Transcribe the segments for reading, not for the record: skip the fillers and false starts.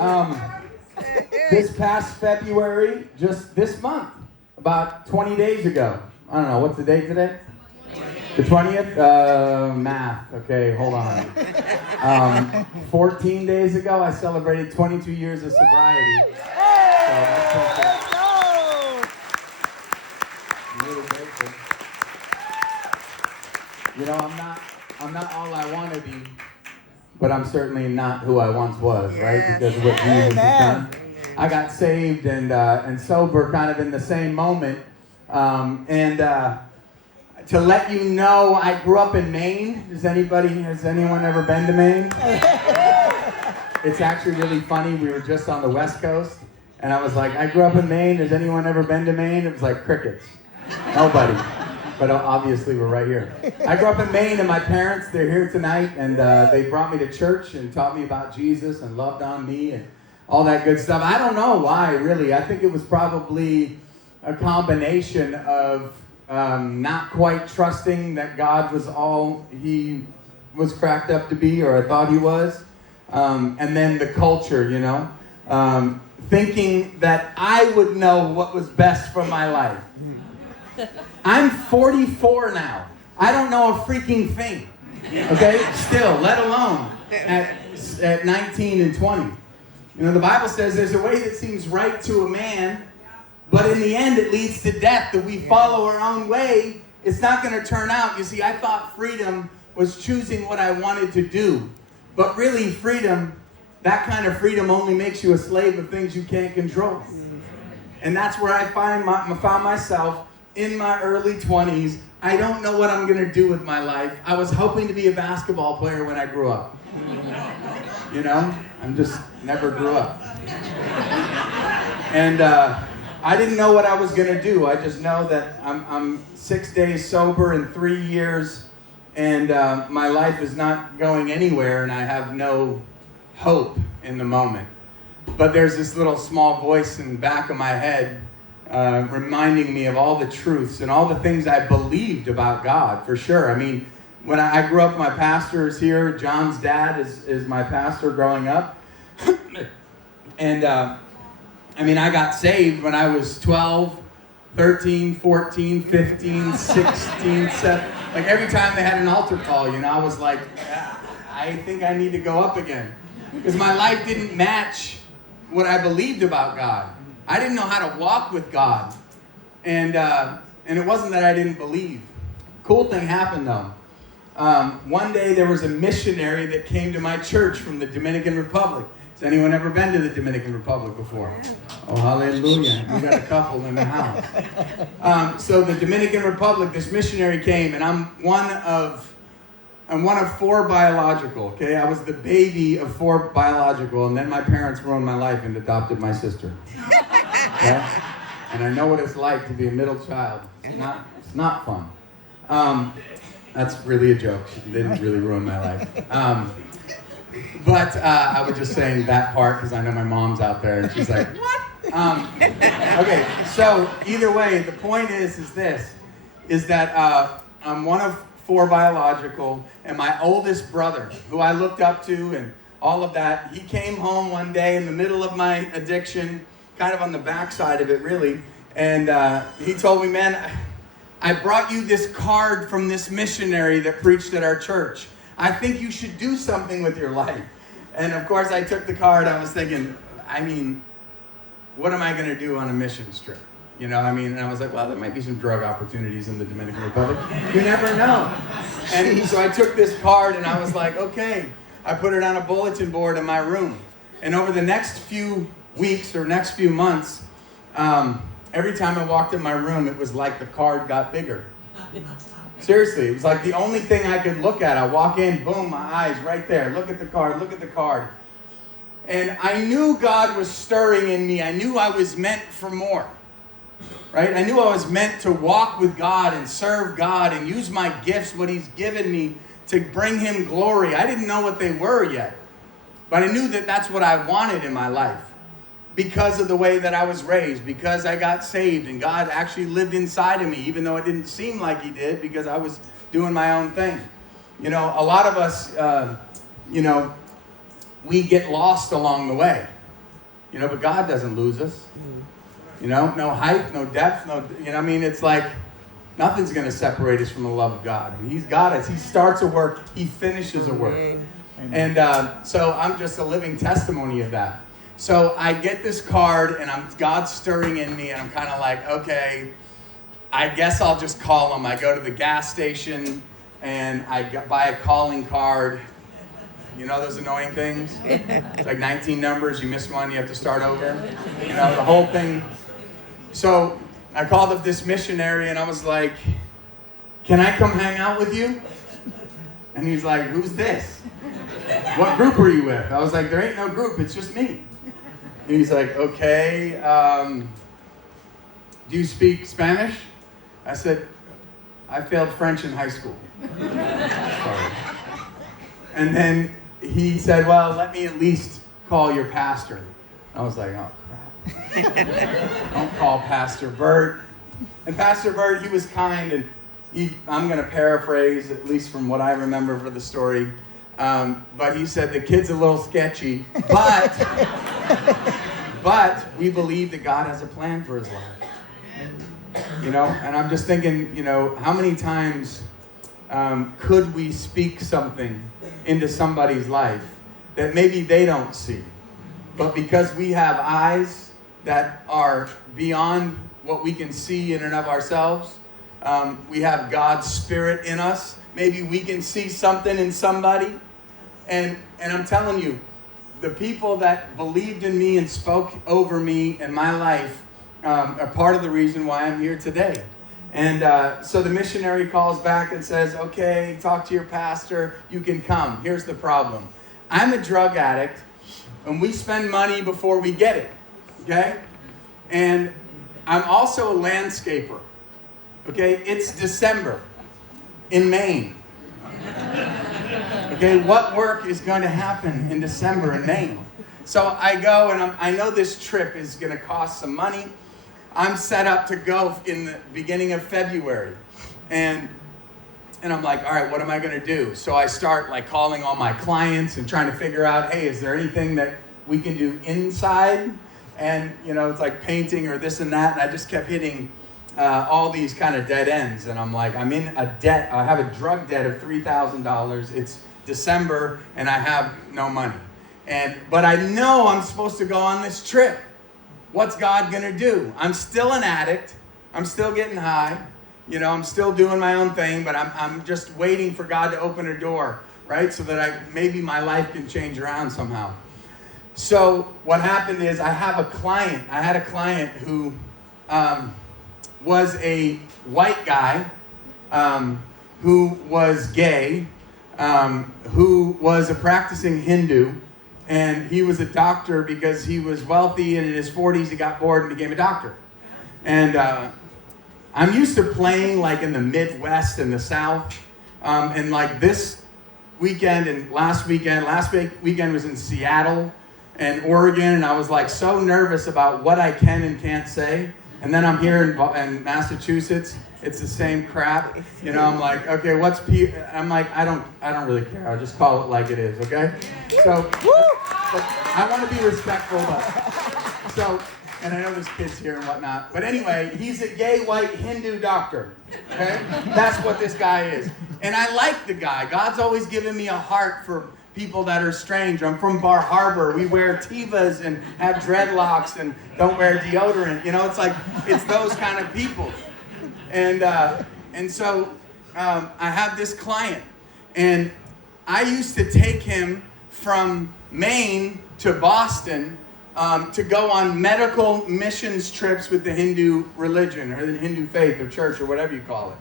Um, this past February, just this month, about 20 days ago. I don't know, what's the date today? The 20th? Math. Okay, hold on. 14 days ago, I celebrated 22 years of sobriety. So that's I'm really grateful. You know, I'm not all I want to be, but I'm certainly not who I once was, right? Because of what Jesus has done. I got saved and sober kind of in the same moment. To let you know, I grew up in Maine. Has anyone ever been to Maine? It's actually really funny. We were just on the West Coast, and I was like, I grew up in Maine. Has anyone ever been to Maine? It was like crickets. Nobody. But obviously we're right here. I grew up in Maine, and my parents, they're here tonight, and they brought me to church and taught me about Jesus and loved on me and all that good stuff. I don't know why, really. I think it was probably a combination of not quite trusting that God was all he was cracked up to be, or I thought he was. And then the culture, you know. Thinking that I would know what was best for my life. I'm 44 now. I don't know a freaking thing. Okay? Still, let alone at 19 and 20. You know, the Bible says there's a way that seems right to a man, but in the end it leads to death. That we follow our own way, it's not going to turn out. You see, I thought freedom was choosing what I wanted to do. But really, freedom, that kind of freedom only makes you a slave of things you can't control. And that's where I found myself in my early 20s. I don't know what I'm going to do with my life. I was hoping to be a basketball player when I grew up. You know, I'm just never grew up. And I didn't know what I was going to do. I just know that I'm 6 days sober in 3 years, and my life is not going anywhere, and I have no hope in the moment. But there's this little small voice in the back of my head reminding me of all the truths and all the things I believed about God, for sure. I mean, when I grew up, my pastor is here. John's dad is my pastor growing up. And I mean, I got saved when I was 12, 13, 14, 15, 16, 17. Like every time they had an altar call, you know, I was like, I think I need to go up again. Because my life didn't match what I believed about God. I didn't know how to walk with God. And it wasn't that I didn't believe. Cool thing happened though. One day there was a missionary that came to my church from the Dominican Republic. Has anyone ever been to the Dominican Republic before? Oh, hallelujah. We got a couple in the house. So the Dominican Republic, this missionary came, and I'm one of 4 biological, okay? I was the baby of 4 biological, and then my parents ruined my life and adopted my sister. Okay? And I know what it's like to be a middle child. It's not fun. That's really a joke. She didn't really ruin my life. But I was just saying that part because I know my mom's out there, and she's like, what? Okay, so either way, the point is that I'm one of 4 biological, and my oldest brother, who I looked up to and all of that, he came home one day in the middle of my addiction, kind of on the backside of it, really, and he told me, man, I brought you this card from this missionary that preached at our church. I think you should do something with your life. And of course, I took the card. I was thinking, I mean, what am I going to do on a mission trip? You know, I mean, and I was like, well, there might be some drug opportunities in the Dominican Republic. You never know. And so I took this card and I was like, okay. I put it on a bulletin board in my room. And over the next few weeks or next few months, every time I walked in my room, it was like the card got bigger. Seriously, it was like the only thing I could look at. I walk in, boom, my eyes right there. Look at the card, look at the card. And I knew God was stirring in me. I knew I was meant for more. Right? I knew I was meant to walk with God and serve God and use my gifts, what He's given me, to bring Him glory. I didn't know what they were yet. But I knew that that's what I wanted in my life. Because of the way that I was raised, because I got saved, and God actually lived inside of me, even though it didn't seem like He did, because I was doing my own thing. You know, a lot of us, we get lost along the way. You know, but God doesn't lose us. You know, no height, no depth, it's like nothing's going to separate us from the love of God. He's got us. He starts a work, he finishes a work. Amen. And so I'm just a living testimony of that. So I get this card, and God's stirring in me, and I'm kind of like, okay, I guess I'll just call him. I go to the gas station, and I buy a calling card. You know those annoying things? It's like 19 numbers. You miss one, you have to start over. You know, the whole thing. So I called up this missionary, and I was like, can I come hang out with you? And he's like, who's this? What group are you with? I was like, there ain't no group. It's just me. And he's like, okay. Do you speak Spanish? I said, I failed French in high school. Sorry. And then he said, well, let me at least call your pastor. I was like, oh, crap. Don't call Pastor Bert. And Pastor Bert, he was kind, and I'm going to paraphrase, at least from what I remember for the story, but he said, the kid's a little sketchy, but we believe that God has a plan for his life. You know, and I'm just thinking, you know, how many times could we speak something into somebody's life that maybe they don't see, but because we have eyes that are beyond what we can see in and of ourselves, we have God's Spirit in us. Maybe we can see something in somebody, and I'm telling you, the people that believed in me and spoke over me in my life are part of the reason why I'm here today. And so the missionary calls back and says, okay, talk to your pastor, you can come. Here's the problem. I'm a drug addict, and we spend money before we get it, okay? And I'm also a landscaper, okay? It's December in Maine. Okay, what work is going to happen in December in Maine? So I go, and I know this trip is going to cost some money. I'm set up to go in the beginning of February. And I'm like, all right, what am I going to do? So I start like calling all my clients and trying to figure out, hey, is there anything that we can do inside? And, you know, it's like painting or this and that. And I just kept hitting all these kind of dead ends. And I'm like, I'm in a debt. I have a drug debt of $3,000. It's December, and I have no money. But I know I'm supposed to go on this trip. What's God going to do? I'm still an addict. I'm still getting high. You know, I'm still doing my own thing, but I'm just waiting for God to open a door, right? So that maybe my life can change around somehow. So what happened is I had a client who was a white guy who was gay, who was a practicing Hindu, and he was a doctor because he was wealthy, and in his 40s he got bored and became a doctor. And I'm used to playing like in the Midwest and the South, and like this weekend and last weekend was in Seattle and Oregon, and I was like so nervous about what I can and can't say. And then I'm here in Massachusetts. It's the same crap. You know, I'm like, okay, I'm like, I don't really care. I'll just call it like it is, okay? So, but I want to be respectful, and I know there's kids here and whatnot. But anyway, he's a gay white Hindu doctor, okay? That's what this guy is. And I like the guy. God's always given me a heart for people that are strange. I'm from Bar Harbor. We wear Tevas and have dreadlocks and don't wear deodorant. You know, it's those kind of people. And so I have this client, and I used to take him from Maine to Boston to go on medical missions trips with the Hindu religion or the Hindu faith or church or whatever you call it.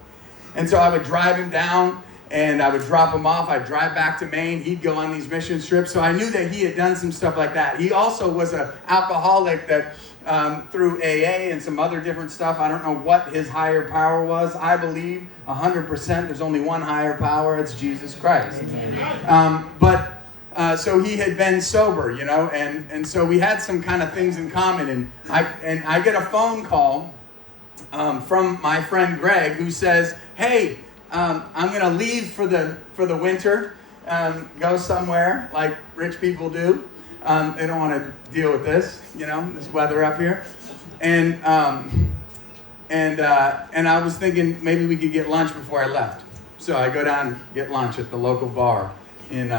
And so I would drive him down, and I would drop him off. I'd drive back to Maine. He'd go on these mission trips. So I knew that he had done some stuff like that. He also was an alcoholic that through AA and some other different stuff. I don't know what his higher power was. I believe 100% there's only one higher power. It's Jesus Christ. So he had been sober, you know, and so we had some kind of things in common. And I get a phone call from my friend Greg, who says, hey, I'm going to leave for the winter, go somewhere like rich people do. They don't want to deal with this, this weather up here. And I was thinking maybe we could get lunch before I left. So I go down and get lunch at the local bar in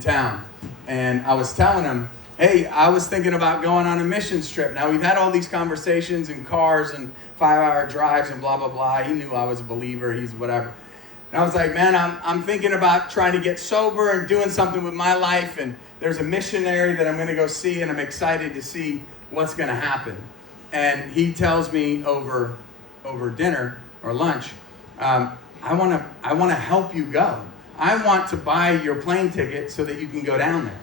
town. And I was telling him, hey, I was thinking about going on a missions trip. Now, we've had all these conversations in cars and 5-hour drives and blah, blah, blah. He knew I was a believer. He's whatever. And I was like, man, I'm thinking about trying to get sober and doing something with my life. And there's a missionary that I'm going to go see, and I'm excited to see what's going to happen. And he tells me over dinner or lunch, I want to help you go. I want to buy your plane ticket so that you can go down there.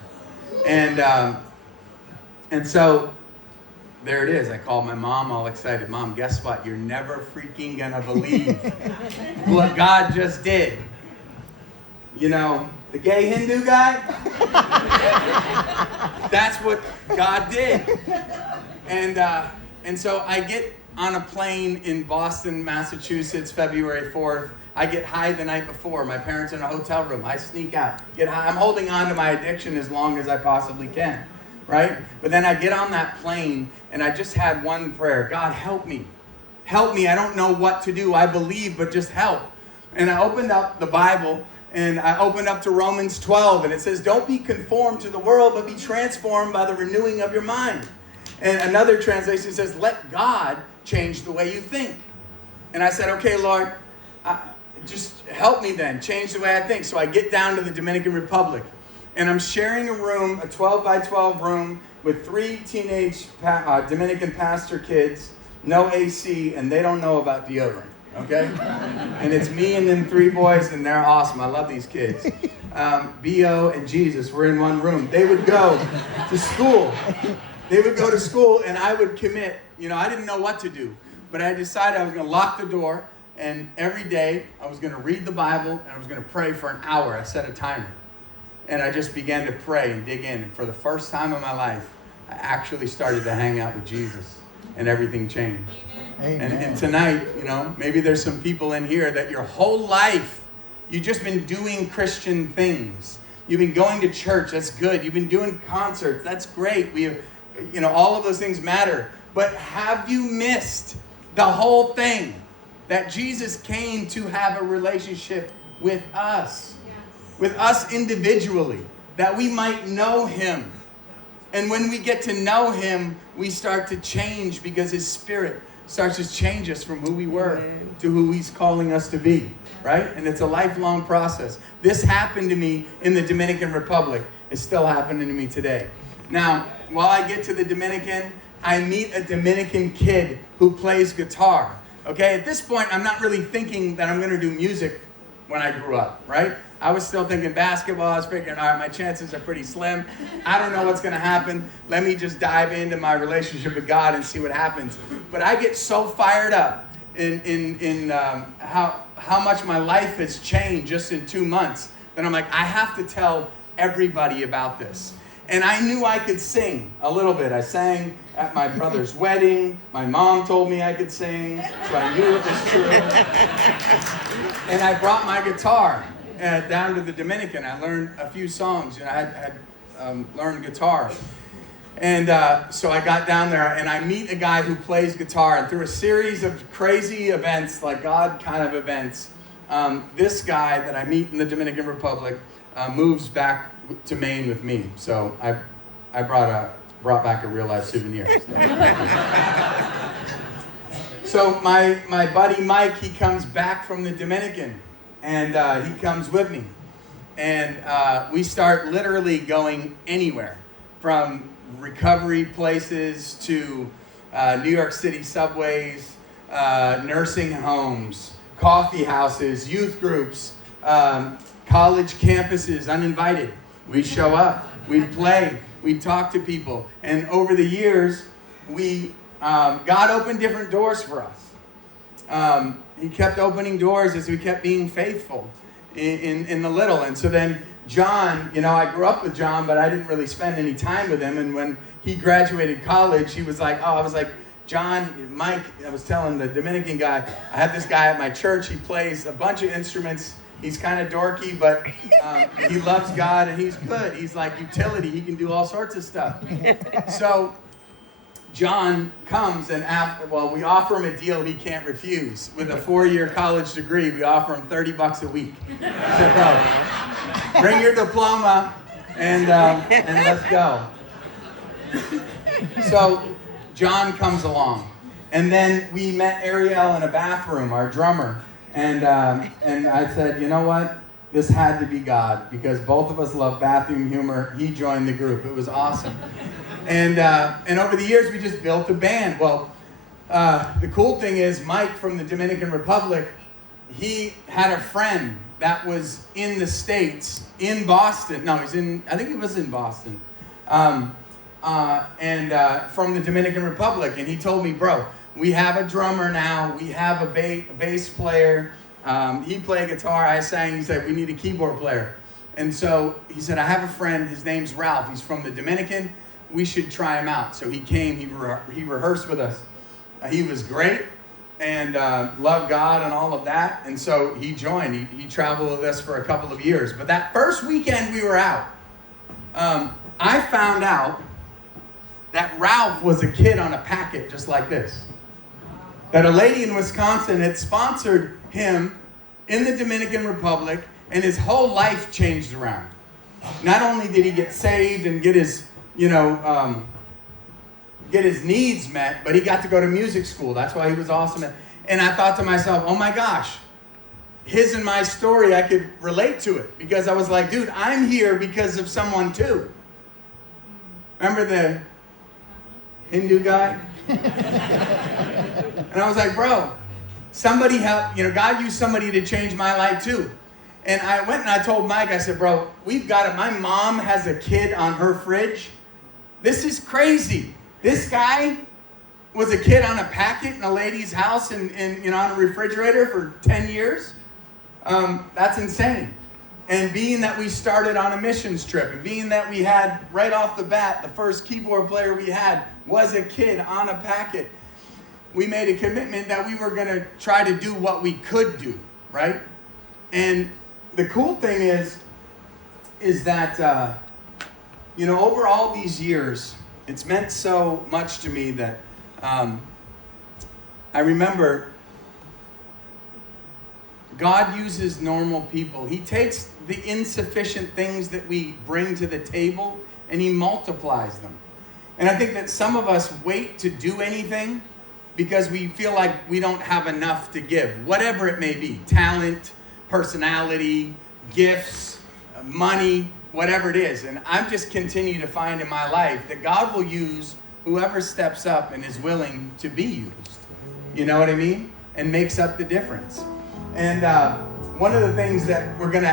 And so there it is. I called my mom all excited. Mom, guess what? You're never freaking going to believe what God just did. The gay Hindu guy? That's what God did. And so I get on a plane in Boston, Massachusetts, February 4th. I get high the night before. My parents in a hotel room. I sneak out, get high. I'm holding on to my addiction as long as I possibly can, right? But then I get on that plane, and I just had one prayer. God, help me. Help me. I don't know what to do. I believe, but just help. And I opened up the Bible, and I opened up to Romans 12, and it says, don't be conformed to the world, but be transformed by the renewing of your mind. And another translation says, let God change the way you think. And I said, okay, Lord, just help me then, change the way I think. So I get down to the Dominican Republic, and I'm sharing a room, a 12 by 12 room, with 3 teenage Dominican pastor kids, no AC, and they don't know about deodorant, okay? And it's me and them 3 boys, and they're awesome. I love these kids. B.O. and Jesus were in one room. They would go to school. And I would commit. I didn't know what to do, but I decided I was going to lock the door. And every day, I was going to read the Bible, and I was going to pray for an hour. I set a timer. And I just began to pray and dig in. And for the first time in my life, I actually started to hang out with Jesus. And everything changed. And tonight, maybe there's some people in here that your whole life, you've just been doing Christian things. You've been going to church. That's good. You've been doing concerts. That's great. All of those things matter. But have you missed the whole thing? That Jesus came to have a relationship with us. With us individually. That we might know him. And when we get to know him, we start to change because his Spirit starts to change us from who we were to who he's calling us to be. Right? And it's a lifelong process. This happened to me in the Dominican Republic. It's still happening to me today. Now, while I get to the Dominican, I meet a Dominican kid who plays guitar. Okay, at this point, I'm not really thinking that I'm going to do music when I grew up, right? I was still thinking basketball. I was figuring, all right, my chances are pretty slim. I don't know what's going to happen. Let me just dive into my relationship with God and see what happens. But I get so fired up in how much my life has changed just in 2 months that I'm like, I have to tell everybody about this. And I knew I could sing a little bit. I sang at my brother's wedding. My mom told me I could sing, so I knew it was true. And I brought my guitar down to the Dominican. I learned a few songs. I had learned guitar. And so I got down there, and I meet a guy who plays guitar. And through a series of crazy events, like God kind of events, this guy that I meet in the Dominican Republic moves back to Maine with me. So I brought back a real life souvenir. So my buddy Mike, he comes back from the Dominican, and he comes with me. And we start literally going anywhere, from recovery places to New York City subways, nursing homes, coffee houses, youth groups, college campuses, uninvited. We'd show up, we'd play, we'd talk to people. And over the years, God opened different doors for us. He kept opening doors as we kept being faithful in the little. And so then John, I grew up with John, but I didn't really spend any time with him. And when he graduated college, he was like, I was like, John, Mike, I was telling the Dominican guy, I have this guy at my church. He plays a bunch of instruments. He's kind of dorky, but he loves God and he's good. He's like utility. He can do all sorts of stuff. So John comes and we offer him a deal he can't refuse. With a 4-year college degree, we offer him $30 a week. He said, bro, bring your diploma and let's go. So John comes along. And then we met Ariel in a bathroom, our drummer. And I said, you know what? This had to be God, because both of us love bathroom humor. He joined the group. It was awesome. And over the years, we just built a band. Well, the cool thing is Mike from the Dominican Republic, he had a friend that was in the States, in Boston. No, I think he was in Boston. From the Dominican Republic. And he told me, bro, we have a drummer now. We have a bass player. He played guitar. I sang. He said, we need a keyboard player. And so he said, I have a friend. His name's Ralph. He's from the Dominican. We should try him out. So he came. He rehearsed with us. He was great and loved God and all of that. And so he joined. He traveled with us for a couple of years. But that first weekend we were out, I found out that Ralph was a kid on a packet just like this. That a lady in Wisconsin had sponsored him in the Dominican Republic, and his whole life changed around. Not only did he get saved and get his needs met, but he got to go to music school. That's why he was awesome. And I thought to myself, oh my gosh, his and my story, I could relate to it. Because I was like, dude, I'm here because of someone too. Remember the Hindu guy? And I was like, bro, somebody help, God used somebody to change my life too. And I went and I told Mike, I said, bro, we've got it. My mom has a kid on her fridge. This is crazy. This guy was a kid on a packet in a lady's house and on a refrigerator for 10 years. That's insane. And being that we started on a missions trip, and being that we had, right off the bat, the first keyboard player we had was a kid on a packet, we made a commitment that we were going to try to do what we could do, right? And the cool thing is that, over all these years, it's meant so much to me that I remember God uses normal people. He takes the insufficient things that we bring to the table and he multiplies them. And I think that some of us wait to do anything because we feel like we don't have enough to give, whatever it may be, talent, personality, gifts, money, whatever it is. And I'm just continue to find in my life that God will use whoever steps up and is willing to be used. You know what I mean? And makes up the difference. And one of the things that we're going to